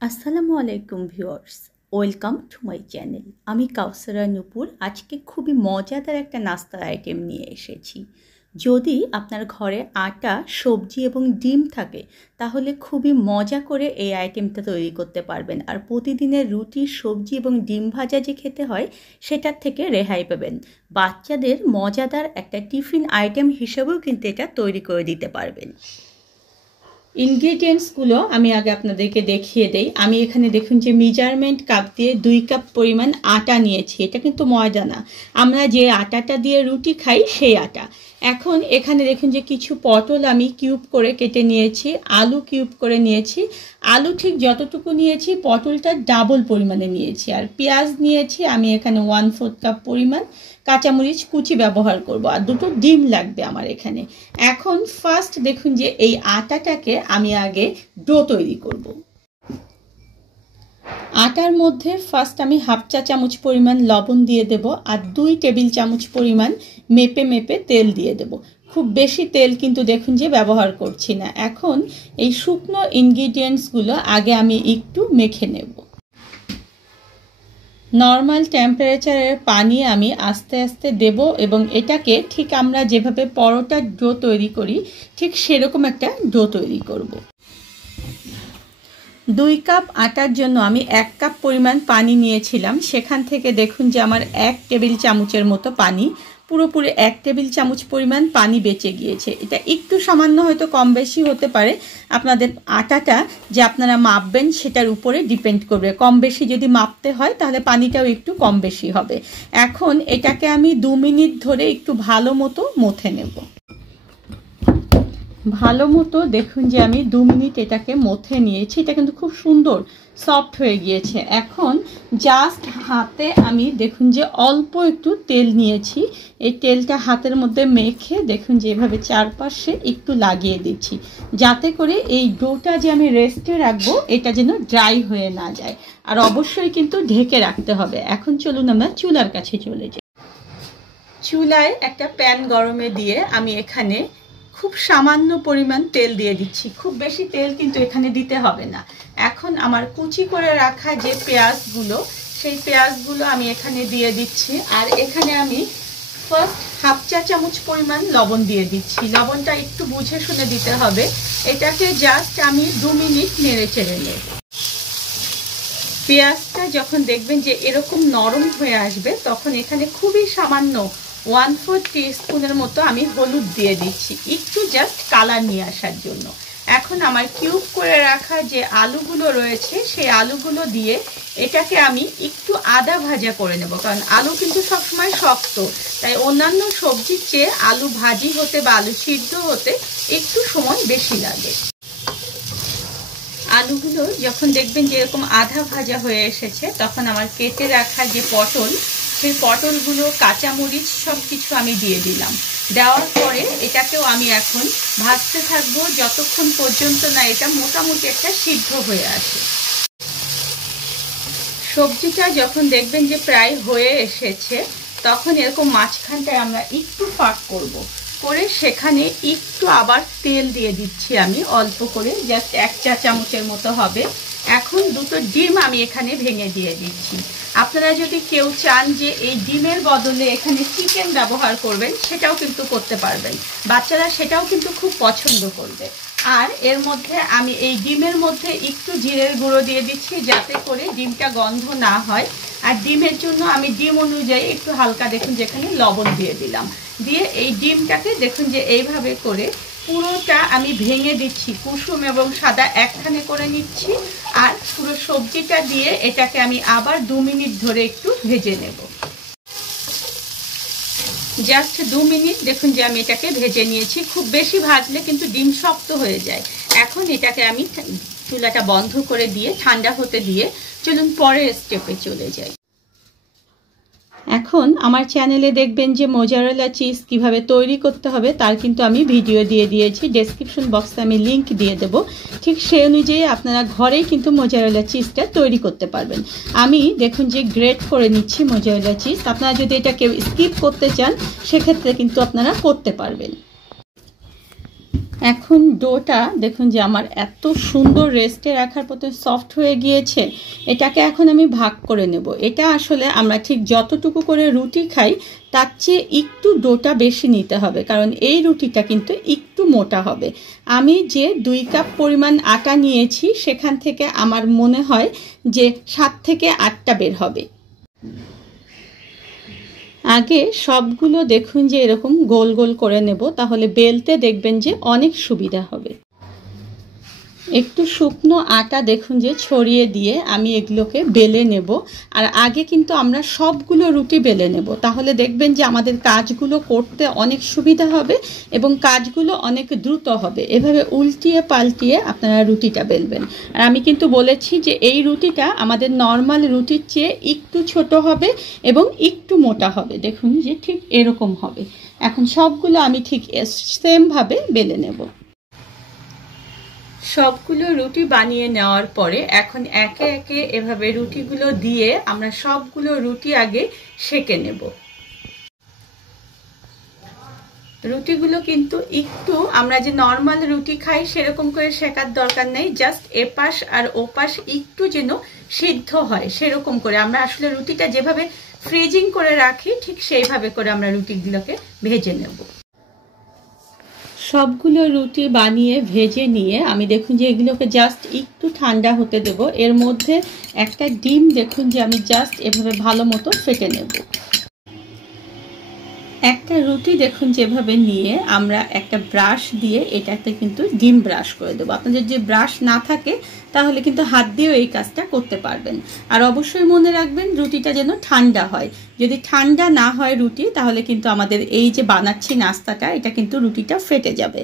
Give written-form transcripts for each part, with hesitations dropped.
আসসালামু আলাইকুম viewers, welcome to my channel. আমি কাউসারা নূপুর আজকে খুবই মজাদার একটা নাস্তার আইটেম নিয়ে এসেছি। যদি আপনার ঘরে আটা, সবজি এবং ডিম থাকে তাহলে খুবই মজা করে এই আইটেমটা তৈরি করতে পারবেন। আর প্রতিদিনের রুটি, সবজি এবং ডিম ভাজা যে খেতে হয় সেটার থেকে রেহাই পাবেন। বাচ্চাদের মজাদার একটা টিফিন আইটেম হিসেবেও কিন্তু এটা তৈরি করে দিতে পারবেন। ইনগ্রিডিয়েন্টসগুলো আমি আগে আপনাদেরকে দেখিয়ে দেই। আমি এখানে দেখুন যে মেজারমেন্ট কাপ দিয়ে 2 কাপ পরিমাণ আটা নিয়েছি। এটা কিন্তু ময়দা না, আমরা যে আটাটা দিয়ে রুটি খাই সেই আটা। এখন এখানে দেখুন যে কিছু পটল আমি কিউব করে কেটে নিয়েছি, আলু কিউব করে নিয়েছি। আলু ঠিক যতটুকু নিয়েছি পটলটা ডাবল পরিমাণে নিয়েছি। আর পেঁয়াজ নিয়েছি আমি এখানে 1/4 কাপ পরিমাণ। কাঁচামরিচ কুচি ব্যবহার করব, আর 2টো ডিম লাগবে আমার এখানে। এখন ফার্স্ট দেখুন যে এই আটাটাকে আমি আগে ডো তৈরি করব। আটার মধ্যে ফার্স্ট আমি 1/2 চা চামচ পরিমাণ লবণ দিয়ে দেব, আর 2 টেবিল চামচ পরিমাণ মেপে মেপে তেল দিয়ে দেব। খুব বেশি তেল কিন্তু দেখুন যে ব্যবহার করছি না। এখন এই শুকনো ইনগ্রিডিয়েন্টসগুলো আগে আমি একটু মেখে নেব। নর্মাল টেম্পারেচারের পানি আমি আস্তে আস্তে দেব এবং এটাকে ঠিক আমরা যেভাবে পরোটার ডো তৈরি করি ঠিক সেরকম একটা ডো তৈরি করব। 2 কাপ আটার জন্য আমি 1 কাপ পরিমাণ পানি নিয়েছিলাম, সেখান থেকে দেখুন যে আমার 1 টেবিল চামচের মতো পানি, পুরোপুরি 1 টেবিল চামচ পরিমাণ পানি বেঁচে গিয়েছে। এটা একটু সামান্য হয়তো কম বেশি হতে পারে, আপনাদের আটাটা যে আপনারা মাপবেন সেটার উপরে ডিপেন্ড করবে। কম বেশি যদি মাপতে হয় তাহলে পানিটাও একটু কম বেশি হবে। এখন এটাকে আমি 2 মিনিট ধরে একটু ভালো মতো মথে নেব। ভালো মতো দেখুন যে আমি 2 মিনিট এটাকে মথে নিয়েছি। এটা কিন্তু খুব সুন্দর সফট হয়ে গিয়েছে। এখন জাস্ট হাতে আমি দেখুন যে অল্প একটু তেল নিয়েছি, এই তেলটা হাতের মধ্যে মেখে দেখুন যে এভাবে চারপাশে একটু লাগিয়ে দিচ্ছি, যাতে করে এই ডোটা যে আমি রেস্টে রাখবো এটা যেন ড্রাই হয়ে না যায়। আর অবশ্যই কিন্তু ঢেকে রাখতে হবে। এখন চলুন আমরা চুলার কাছে চলে যাই। চুলায় একটা প্যান গরমে দিয়ে আমি এখানে খুব সামান্য পরিমাণ তেল দিয়ে দিচ্ছি। খুব বেশি তেল কিন্তু এখানে দিতে হবে না। এখন আমার কুচি করে রাখা যে পেঁয়াজগুলো, সেই পেঁয়াজগুলো আমি এখানে দিয়ে দিচ্ছি। আর এখানে আমি ফার্স্ট 1/2 চা চামচ পরিমাণ লবণ দিয়ে দিচ্ছি। লবণটা একটু বুঝে শুনে দিতে হবে। এটাকে জাস্ট আমি 2 মিনিট নেড়ে চেড়ে নেব। পেঁয়াজটা যখন দেখবেন যে এরকম নরম হয়ে আসবে তখন এখানে খুবই সামান্য 1/4 টিস্পুনের মতো আমি হলুদ দিয়ে দিচ্ছি, একটু জাস্ট কালার নিয়ে আসার জন্য। এখন আমার কিউব করে রাখা যে আলুগুলো রয়েছে সেই আলুগুলো দিয়ে এটাকে আমি একটু আদা ভাজা করে নেব, কারণ আলু কিন্তু সবসময় শক্ত, তাই অন্যান্য সবজির চেয়ে আলু ভাজি হতে বা আলু সিদ্ধ হতে একটু সময় বেশি লাগে। আলুগুলো যখন দেখবেন যে এরকম আধা ভাজা হয়ে এসেছে তখন আমার কেটে রাখা যে পটল, সেই পটলগুলো, কাঁচামরিচ সব কিছু আমি দিয়ে দিলাম। দেওয়ার পরে এটাকেও আমি এখন ভাজতে থাকবো যতক্ষণ পর্যন্ত না এটা মোটামুটি একটা সিদ্ধ হয়ে আসে। সবজিটা যখন দেখবেন যে প্রায় হয়ে এসেছে তখন এরকম মাঝখানটায় আমরা একটু ফাঁক করব, করে সেখানে একটু আবার তেল দিয়ে দিচ্ছি আমি অল্প করে, জাস্ট 1 চা চামচের মতো হবে। এখন 2টো ডিম আমি এখানে ভেঙে দিয়ে দিচ্ছি। আপনারা যদি কেউ চান যে এই ডিমের বদলে এখানে চিকেন ব্যবহার করবেন সেটাও কিন্তু করতে পারবেন, বাচ্চারা সেটাও কিন্তু খুব পছন্দ করবে। আর এর মধ্যে আমি এই ডিমের মধ্যে একটু জিরের গুঁড়ো দিয়ে দিচ্ছি যাতে করে ডিমটা গন্ধ না হয়। আর ডিমের জন্য আমি ডিম অনুযায়ী একটু হালকা দেখুন যেখানে লবণ দিয়ে দিলাম। দিয়ে এই ডিমটাকে দেখুন যে এইভাবে করে পুরোটা আমি ভেঙে দিচ্ছি, কুসুম এবং সাদা একখানে করে নিচ্ছি। আর পুরো সবজিটা দিয়ে এটাকে আমি আবার 2 মিনিট ধরে একটু ভেজে নেব। জাস্ট 2 মিনিট দেখুন যে আমি এটাকে ভেজে নিয়েছি। খুব বেশি ভাজলে কিন্তু ডিম শক্ত হয়ে যায়। এখন এটাকে আমি চুলাটা বন্ধ করে দিয়ে ঠান্ডা হতে দিয়ে চলুন পরের স্টেপে চলে যাই। এখন আমার চ্যানেলে দেখবেন যে মোজারেলা চিজ কিভাবে তৈরি করতে হবে তার কিন্তু আমি ভিডিও দিয়ে দিয়েছি, ডেসক্রিপশন বক্সে আমি লিংক দিয়ে দেব। ঠিক সেই অনুযায়ী আপনারা ঘরেই কিন্তু মোজারেলা চিজটা তৈরি করতে পারবেন। আমি দেখুন যে গ্রেট করে নিচ্ছি মোজারেলা চিজ। আপনারা যদি এটা কেউ স্কিপ করতে চান সেক্ষেত্রে কিন্তু আপনারা করতে পারবেন। এখন ডোটা দেখুন যে আমার এত সুন্দর রেস্টে রাখার পর সফট হয়ে গিয়েছে। এটাকে এখন আমি ভাগ করে নেব। এটা আসলে আমরা ঠিক যতটুকু করে রুটি খাই তার চেয়ে একটু ডোটা বেশি নিতে হবে, কারণ এই রুটিটা কিন্তু একটু মোটা হবে। আমি যে 2 কাপ পরিমাণ আটা নিয়েছি সেখান থেকে আমার মনে হয় যে 7 থেকে 8টা বের হবে। আগে সবগুলো দেখুন যে এরকম গোল গোল করে নেব, তাহলে বেলতে দেখবেন যে অনেক সুবিধা হবে। একটু শুকনো আটা দেখুন যে ছড়িয়ে দিয়ে আমি এগুলোকে বেলে নেব। আর আগে কিন্তু আমরা সবগুলো রুটি বেলে নেব, তাহলে দেখবেন যে আমাদের কাজগুলো করতে অনেক সুবিধা হবে এবং কাজগুলো অনেক দ্রুত হবে। এভাবে উল্টিয়ে পাল্টিয়ে আপনারা রুটিটা বেলবেন। আর আমি কিন্তু বলেছি যে এই রুটিটা আমাদের নর্মাল রুটির চেয়ে একটু ছোট হবে এবং একটু মোটা হবে। দেখুন যে ঠিক এরকম হবে। এখন সবগুলো আমি ঠিক সেমভাবে বেলে নেব। সবগুলো রুটি বানিয়ে নেওয়ার পরে এখন একে একে এভাবে রুটিগুলো দিয়ে আমরা সবগুলো রুটি আগে সেঁকে নেব। রুটিগুলো কিন্তু একটু আমরা যে নর্মাল রুটি খাই সেরকম করে সেঁকার দরকার নেই, জাস্ট এপাশ আর ওপাশ একটু যেন সিদ্ধ হয় সেরকম করে আমরা আসলে রুটিটা যেভাবে ফ্রিজিং করে রাখি ঠিক সেইভাবে করে আমরা রুটিগুলোকে ভেজে নেব। সবগুলো রুটি বানিয়ে ভেজে নিয়ে আমি দেখুন যে এগুলোকে জাস্ট একটু ঠান্ডা হতে দেব। এর মধ্যে একটা ডিম দেখুন যে আমি জাস্ট এভাবে ভালো মতো ফেটে নেব। একটা রুটি দেখুন যেভাবে নিয়ে আমরা একটা ব্রাশ দিয়ে এটাতে কিন্তু ডিম ব্রাশ করে দেবো। আপনাদের যে ব্রাশ না থাকে তাহলে কিন্তু হাত দিয়েও এই কাজটা করতে পারবেন। আর অবশ্যই মনে রাখবেন রুটিটা যেন ঠান্ডা হয়। যদি ঠান্ডা না হয় রুটি তাহলে কিন্তু আমাদের এই যে বানাচ্ছি নাস্তাটা এটা কিন্তু রুটিটা ফেটে যাবে।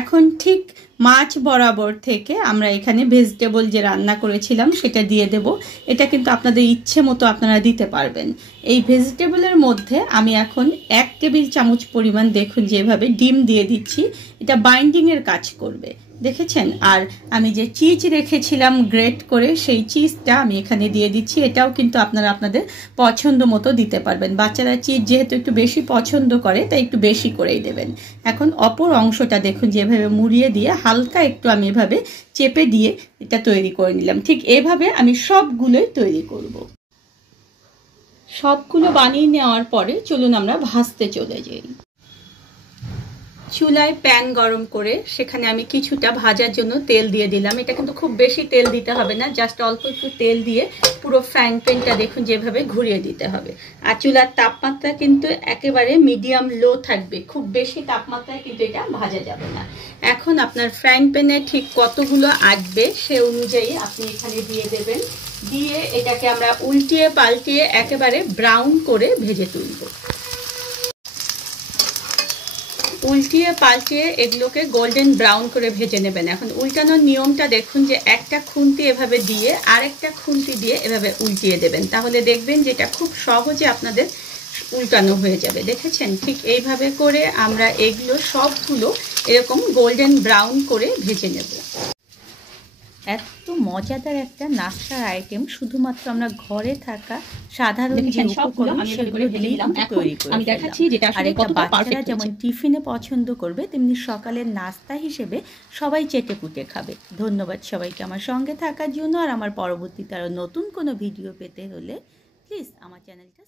এখন ঠিক মাছ বরাবর থেকে আমরা এখানে ভেজিটেবল যে রান্না করেছিলাম সেটা দিয়ে দেব। এটা কিন্তু আপনাদের ইচ্ছে মতো আপনারা দিতে পারবেন। এই ভেজিটেবলের মধ্যে আমি এখন 1 টেবিল চামচ পরিমাণ দেখুন যেভাবে ডিম দিয়ে দিচ্ছি। এটা বাইন্ডিংয়ের কাজ করবে, দেখেছেন। আর আমি যে চিজ রেখেছিলাম গ্রেট করে সেই চিজটা আমি এখানে দিয়ে দিচ্ছি। এটাও কিন্তু আপনারা আপনাদের পছন্দ মতো দিতে পারবেন। বাচ্চারা চিজ যেহেতু একটু বেশি পছন্দ করে তাই একটু বেশি করেই দেবেন। এখন অপর অংশটা দেখুন যেভাবে মুড়িয়ে দিয়ে হালকা একটু আমি এভাবে চেপে দিয়ে এটা তৈরি করে নিলাম। ঠিক এভাবে আমি সবগুলোই তৈরি করব। সবগুলো বানিয়ে নেওয়ার পরে চলুন আমরা ভাজতে চলে যাই। চুলায় প্যান গরম করে সেখানে আমি কিছুটা ভাজার জন্য তেল দিয়ে দিলাম। এটা কিন্তু খুব বেশি তেল দিতে হবে না, জাস্ট অল্প একটু তেল দিয়ে পুরো ফ্রাইং প্যানটা দেখুন যেভাবে ঘুরিয়ে দিতে হবে। আর চুলার তাপমাত্রা কিন্তু একেবারে মিডিয়াম লো থাকবে, খুব বেশি তাপমাত্রায় কিন্তু এটা ভাজা যাবে না। এখন আপনার ফ্রাইং প্যানে ঠিক কতগুলো আসবে সে অনুযায়ী আপনি এখানে দিয়ে দেবেন। দিয়ে এটাকে আমরা উল্টিয়ে পাল্টিয়ে একেবারে ব্রাউন করে ভেজে তুলব। উল্টিয়ে পাল্টিয়ে এগুলোকে গোল্ডেন ব্রাউন করে ভেজে নেবেন। এখন উল্টানোর নিয়মটা দেখুন যে একটা খুন্তি এভাবে দিয়ে আরেকটা খুন্তি দিয়ে এভাবে উল্টিয়ে দেবেন, তাহলে দেখবেন যে এটা খুব সহজে আপনাদের উল্টানো হয়ে যাবে। দেখেছেন, ঠিক এইভাবে করে আমরা এগুলো সবগুলো এরকম গোল্ডেন ব্রাউন করে ভেজে নেব। এত মজাদার একটা নাস্তার আইটেম শুধুমাত্র আমরা ঘরে থাকা সাধারণ যে উপকরণ সেগুলো দিয়েই তৈরি করে আমি দেখাচ্ছি যেটা আসলে কতটা পারফেক্ট। যেমন টিফিনে পছন্দ করবে তেমনি সকালের নাস্তা হিসেবে সবাই চেটে পুটে খাবে। ধন্যবাদ সবাইকে আমার সঙ্গে থাকার জন্য। আর আমার পরবর্তীতে আরও নতুন কোনো ভিডিও পেতে হলে প্লিজ আমার চ্যানেলটা